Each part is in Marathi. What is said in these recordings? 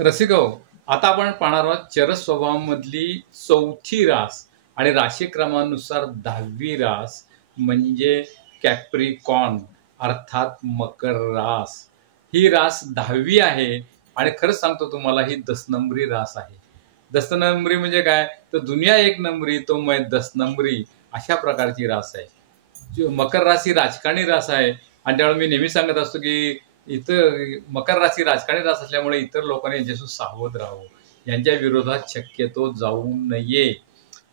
रसिक हो, आता आपण पाहणार आहोत चरस स्वभावामधली चौथी रास आणि राशीक्रमानुसार 10वी रास म्हणजे कॅप्रिकॉर्न अर्थात मकर रास. ही रास 10वी आहे आणि खरंच सांगतो तुम्हाला ही 10 नंबरी रास आहे. 10 नंबरी म्हणजे काय? तर दुनिया एक नंबरी तो मैं 10 नंबरी अशा प्रकारची रास आहे. मकर राशी राजकारणी रास आहे आणि त्यामुळे मी नेहमी सांगत असतो की इतर मकर राशी राजकारणी रास असल्यामुळे इतर लोकांनी यांच्यापासून सावध राहावं, यांच्या विरोधात शक्यतो जाऊ नये.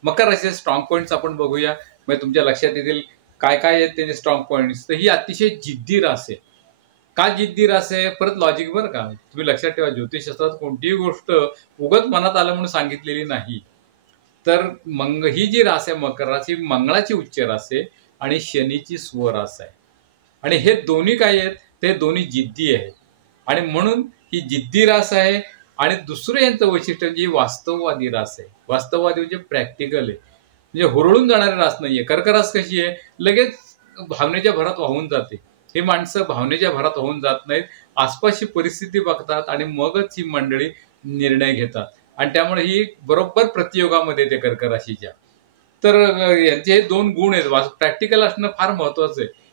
मकर राशीचे स्ट्रॉंग पॉईंट्स आपण बघूया, म्हणजे तुमच्या लक्षात येतील काय काय आहेत त्याचे स्ट्रॉंग पॉईंट्स. तर ही अतिशय जिद्दी रास आहे. का जिद्दी रास आहे? परत लॉजिक बरं का, तुम्ही लक्षात ठेवा, ज्योतिषशास्त्रात कोणतीही गोष्ट उगत मनात आलं म्हणून सांगितलेली नाही. तर ही जी रास आहे मकर रास, ही मंगळाची उच्च रास आहे आणि शनीची स्वरास आहे. आणि हे दोन्ही काय आहेत? ते दोन्ही जिद्दी आहेत आणि म्हणून ही जिद्दी रास आहे. आणि दुसरं यांचं वैशिष्ट्य म्हणजे वास्तववादी रास आहे. वास्तववादी म्हणजे प्रॅक्टिकल आहे, म्हणजे हुरळून जाणारी रास नाहीये. कर्क रास कशी आहे? लगेच भावनेच्या भरात वाहून जाते. ही माणसं भावनेच्या भरात वाहून जात नाहीत, आसपासची परिस्थिती बघतात आणि मगच ही मंडळी निर्णय घेतात. आणि त्यामुळे ही बरोबर प्रतियोगामध्ये येते कर्क राशीच्या. तर यांचे हे दोन गुण आहेत. प्रॅक्टिकल असणं फार महत्वाचं आहे.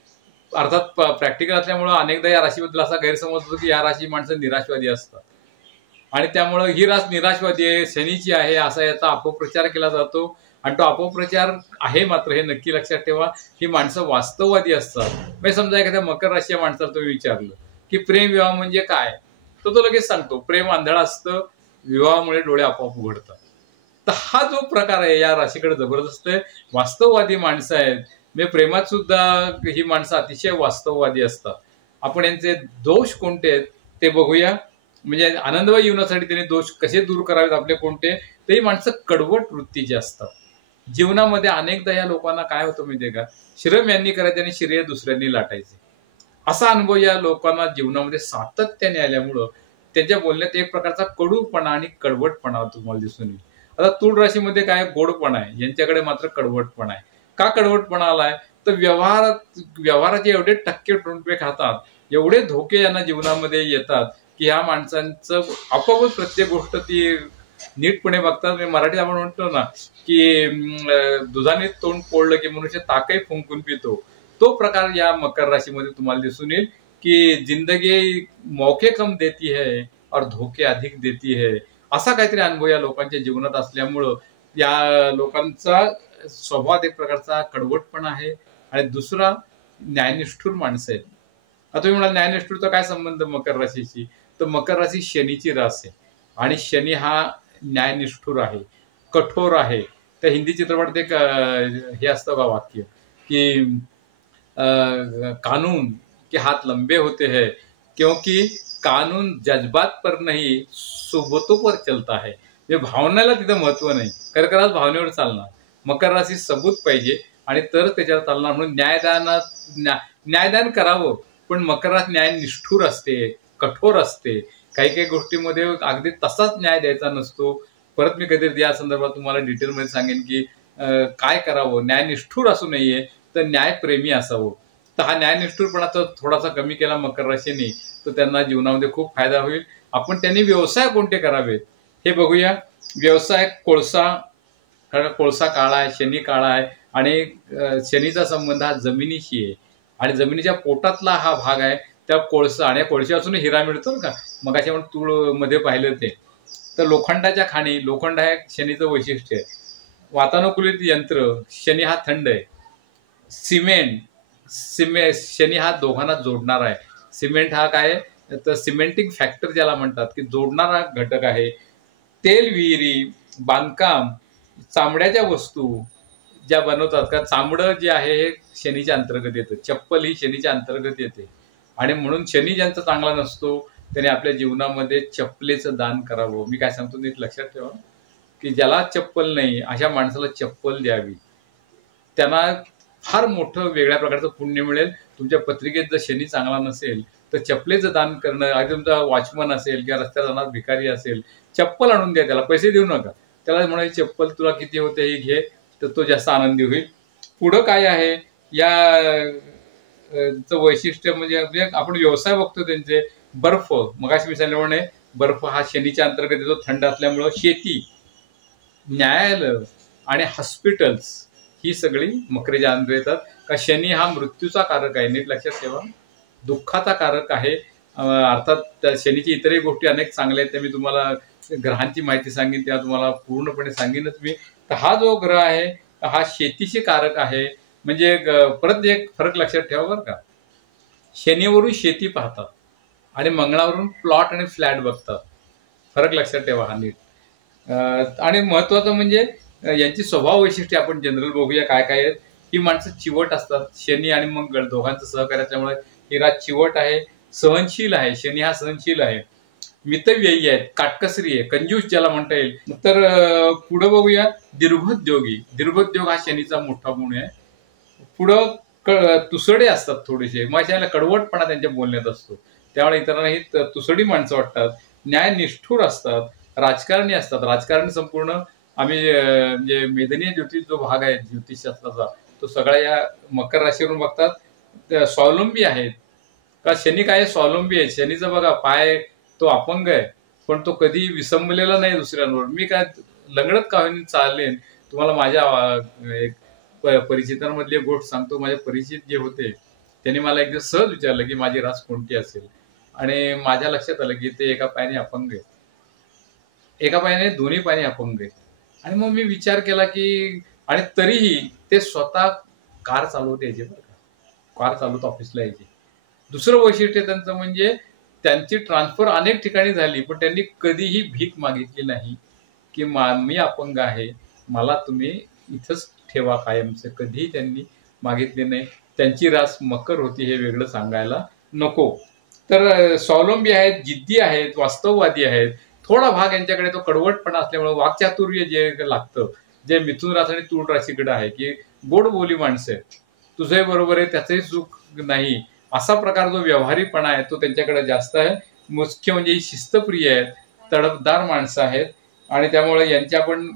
अर्थात प्रॅक्टिकल असल्यामुळं अनेकदा या राशीबद्दल असा गैरसमज होतो की या राशी माणसं निराशवादी असतात आणि त्यामुळं ही रास निराशवादी आहे, शनीची आहे असा याचा अपप्रचार केला जातो. आणि तो अपप्रचार आहे मात्र हे नक्की लक्षात ठेवा, ही माणसं वास्तववादी असतात. म्हणजे समजा एखाद्या मकर राशीच्या माणसाला तुम्ही विचारलं की प्रेम विवाह म्हणजे काय, तर तो लगेच सांगतो प्रेम आंधळा असतं, विवाहामुळे डोळे आपोआप उघडतात. तर हा जो प्रकार आहे या राशीकडे जबरदस्त आहे. वास्तववादी माणसं आहेत, म्हणजे प्रेमात सुद्धा ही माणसं अतिशय वास्तववादी असतात. आपण यांचे दोष कोणते आहेत ते बघूया. म्हणजे आनंदमय जीवनासाठी त्यांनी दोष कसे दूर करावेत आपले कोणते, ते माणसं कडवट वृत्तीचे असतात. जीवनामध्ये अनेकदा या लोकांना काय होतं माहितीये का, श्रम यांनी करायचे आणि श्रेय दुसऱ्यांनी लाटायचे, असा अनुभव या लोकांना जीवनामध्ये सातत्याने आल्यामुळं त्यांच्या बोलण्यात एक प्रकारचा कडूपणा आणि कडवटपणा तुम्हाला दिसून येईल. आता तूळ राशीमध्ये काय गोडपणा आहे, यांच्याकडे मात्र कडवटपणा आहे. का कडवटपणा आलाय? तर व्यवहाराचे एवढे टक्के टोणपे खातात, एवढे धोके यांना जीवनामध्ये येतात की ह्या माणसांचं आपोआपच प्रत्येक गोष्ट ती नीटपणे बघतात. मराठीत आपण म्हणतो ना की दुधाने तोंड पोळलं की मनुष्य ताकही फुंकून पितो. तो प्रकार या मकर राशीमध्ये तुम्हाला दिसून येईल की जिंदगी मौके कम देती है और धोके अधिक देती है, असा काहीतरी अनुभव या लोकांच्या जीवनात असल्यामुळं या लोकांचा स्वभावात एक प्रकारचा कडवटपणा आहे. आणि दुसरा न्यायनिष्ठुर माणसं आहेत. आता तुम्ही म्हणाल न्यायनिष्ठुरचा काय संबंध मकर राशीशी? तर मकर राशी शनीची रास आहे आणि शनी हा न्यायनिष्ठुर आहे, कठोर आहे. त्या हिंदी चित्रपटात एक हे असतं का वाक्य की कानून के हात लंबे होते हैं क्योंकि कानून जज्बात पर नहीं सुबतों पर चलता है. म्हणजे भावनेला तिथं महत्व नाही. कर्क रास भावनेवर चालणार, मकर राशी सबूत पाहिजे आणि तर त्याच्यावर चालणार. म्हणून न्यायदान करावं, पण मकर रास न्यायनिष्ठुर असते, कठोर असते. काही काही गोष्टीमध्ये अगदी तसाच न्याय द्यायचा नसतो. परत मी कधीतरी या संदर्भात तुम्हाला डिटेलमध्ये सांगेन की काय करावं. न्यायनिष्ठुर असू नये तर न्यायप्रेमी असावं. तर हा न्यायनिष्ठुरपणाचा थोडासा कमी केला मकर राशीने तर त्यांना जीवनामध्ये खूप फायदा होईल. आपण त्यांनी व्यवसाय कोणते करावेत हे बघूया. व्यवसाय कोळसा, कारण कोळसा काळा आहे, शनी काळा आहे आणि शनीचा संबंध हा जमिनीशी आहे आणि जमिनीच्या पोटातला हा भाग आहे. त्या कोळसा आणि कोळशापासून हिरा मिळतो का, मग अशा आपण तूळ मध्ये पाहिलं ते. तर लोखंडाच्या खाणी, लोखंड आहे शनीचं वैशिष्ट्य आहे. वातानुकूलित यंत्र, शनी हा थंड आहे. सिमेंट, शनी हा दोघांना जोडणारा आहे. सिमेंट हा काय तर सिमेंटिंग फॅक्टर ज्याला म्हणतात की जोडणारा घटक आहे. तेल विहिरी, बांधकाम, चामड्याच्या वस्तू ज्या बनवतात का, चामडं जे आहे हे शनीच्या अंतर्गत येतं. चप्पल ही शनीच्या अंतर्गत येते आणि म्हणून शनी ज्यांचा चांगला नसतो त्याने आपल्या जीवनामध्ये चप्पलेचं दान करावं. मी काय सांगतो नीट लक्षात ठेवा की ज्याला चप्पल नाही अशा माणसाला चप्पल द्यावी. त्यांना फार मोठं वेगळ्या प्रकारचं पुण्य मिळेल. तुमच्या पत्रिकेत जर शनी चांगला नसेल तर चप्पलेचं दान करणं. आधी तुमचा वॉचमन असेल किंवा रस्त्यावर जाणार भिकारी असेल, चप्पल आणून द्या, त्याला पैसे देऊ नका. त्याला म्हणायचे चप्पल तुला किती होते हे घे, तर तो जास्त आनंदी होईल. पुढं काय आहे या वैशिष्ट्य म्हणजे आपण व्यवसाय बघतो त्यांचे. बर्फ, मगाशी मी सांगितल्याप्रमाणे बर्फ हा शनीच्या अंतर्गत येतो थंड असल्यामुळं. शेती, न्यायालय आणि हॉस्पिटल्स ही सगळी मकरेच्या अंतर्गत येतात. का शनी हा मृत्यूचा कारक आहे, नीट लक्षात ठेवा, दुःखाचा कारक आहे. अर्थात त्या शनीची इतरही गोष्टी अनेक चांगल्या आहेत, त्या मी तुम्हाला ग्रहांची माहिती सांगेन तेव्हा तुम्हाला पूर्णपणे सांगेनच मी. तर हा जो ग्रह आहे हा शेतीचे कारक आहे. म्हणजे परत एक फरक लक्षात ठेवा बरं का, शनीवरून शेती पाहतात आणि मंगळावरून प्लॉट आणि फ्लॅट बघतात. फरक लक्षात ठेवा हा नीट. आणि महत्वाचं म्हणजे यांची स्वभाव वैशिष्ट्ये आपण जनरल बघूया काय काय आहेत. ही माणसं चिवट असतात. शनी आणि मंगळ दोघांचं सहकार्य असल्यामुळे ही रात चिवट आहे, सहनशील आहे. शनी हा सहनशील आहे, मितव्ययी आहेत, काटकसरी आहे, कंजूस ज्याला म्हणता येईल. तर पुढे बघूया दीर्घोद्योगी. दीर्घोद्योग हा शनीचा मोठा गुण आहे. पुढं तुसडे असतात थोडेसे, मग याला कडवटपणा त्यांच्या बोलण्यात असतो, त्यामुळे इतरांना ही तुसडी माणसं वाटतात. न्यायनिष्ठूर असतात, राजकारणी असतात. राजकारणी संपूर्ण आम्ही म्हणजे मेदनीय ज्योतिष जो भाग आहे ज्योतिषशास्त्राचा तो सगळा या मकर राशीवरून बघतात. स्वावलंबी आहेत का, शनी काय स्वावलंबी आहे. शनीचा बघा पाय तो अपंग आहे, पण तो कधी विसंबलेला नाही दुसऱ्यांवर. मी काय लंगडत का होईन चाललेन. तुम्हाला माझ्या परिचितांमधली एक गोष्ट सांगतो. माझे परिचित जे होते त्यांनी मला एकदा सहज विचारलं की माझी रास कोणती असेल, आणि माझ्या लक्षात आलं की ते एका पायाने अपंग आहे, एका पायाने दोन्ही पायाने अपंग आहे. आणि मग मी विचार केला की, आणि तरीही ते स्वतः कार चालवते यायचे बरं का, कार चालवत ऑफिसला यायचे. दुसरं वैशिष्ट्य त्यांचं म्हणजे त्यांची ट्रान्सफर अनेक ठिकाणी झाली, पण त्यांनी कधीही भीक मागितली नाही की मी अपंग आहे, मला तुम्ही इथंच ठेवा कायमचं. कधीही त्यांनी मागितले नाही. त्यांची रास मकर होती हे वेगळं सांगायला नको. तर स्वावलंबी आहेत, जिद्दी आहेत, वास्तववादी आहेत. थोडा भाग यांच्याकडे तो कडवटपणा असल्यामुळे वाक्चातुर्य जे लागतं, जे मिथुन रास आणि तूळ राशीकडे आहे, की गोड बोली माणसं आहेत, तुझंही बरोबर आहे त्याचंही चूक नाही, असा प्रकार जो व्यावहारिकपणा आहे तो त्यांच्याकडे जास्त आहे. मुख्य म्हणजे ही शिस्तप्रिय आहेत, तडफदार माणसं आहेत. आणि त्यामुळे यांचे आपण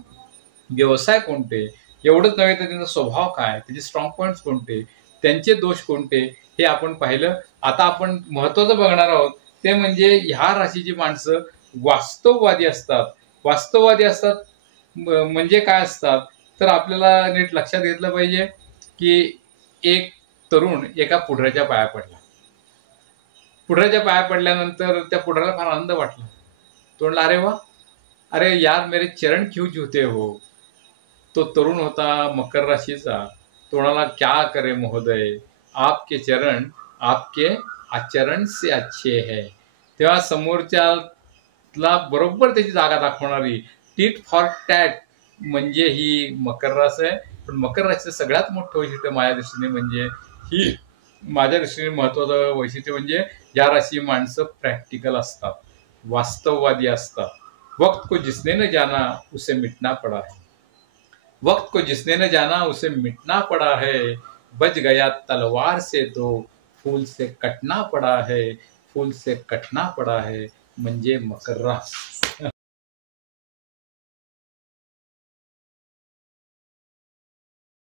व्यवसाय कोणते, एवढंच नव्हे तर त्यांचा स्वभाव काय, त्याचे स्ट्रॉंग पॉईंट्स कोणते, त्यांचे दोष कोणते हे आपण पाहिलं. आता आपण महत्वाचं बघणार आहोत ते म्हणजे ह्या राशीची माणसं वास्तववादी असतात. वास्तववादी असतात म्हणजे काय असतात, तर आपल्याला नीट लक्षात घेतलं पाहिजे की एक तरुण एका पुढऱ्याच्या पाया पडला. पुढऱ्याच्या पाया पडल्यानंतर त्या पुढऱ्याला फार आनंद वाटला. तो म्हणला, अरे वा, अरे यार मेरे चरण क्यों छूते हो. तो तरुण होता मकर राशीचा. तो म्हणाला, क्या करे महोदय, आपके चरण आपके आचरण से अच्छे है. तेव्हा समोरच्याला बरोबर त्याची जागा दाखवणारी टीट फॉर टॅट म्हणजे ही मकर रास आहे. पण मकर राशीचं सगळ्यात मोठं वैशिष्ट्य माझ्या दृष्टीने म्हणजे ही, माझ्या दृष्टीने महत्वाचं वैशिष्ट्य म्हणजे या राशी माणसं प्रॅक्टिकल असतात, वास्तववादी असतात. वक्त को जिसने न जाना उसे मिटना पड़ा है. वक्त को जिसने न जाना उसे मिटना पड़ा है. बच गया तलवार से तो फूल से कटना पड़ा है. फूल से कटना पड़ा है म्हणजे मकर रास.